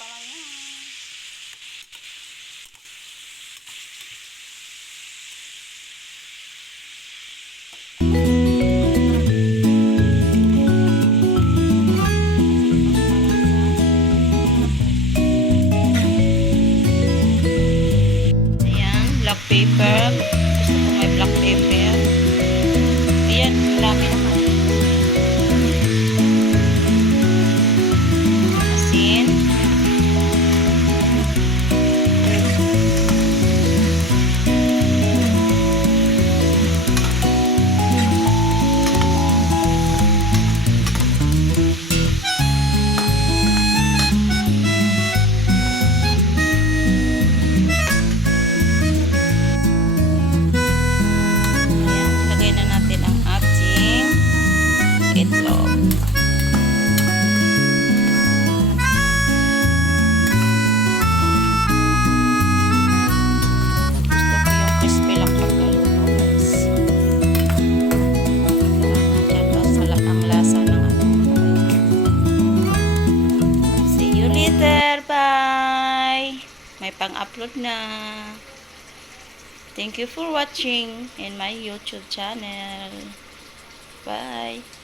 pala yan. Ayan, black paper. Gusto ko may black paper. Ayan, dami naman. Asin. Itlog. Gusto ko yung crispy lang pagkaluto, guys. Nandiyan ba ang lasa ng ano. See you later. Bye! May pang-upload na. Thank you for watching in my YouTube channel. Bye!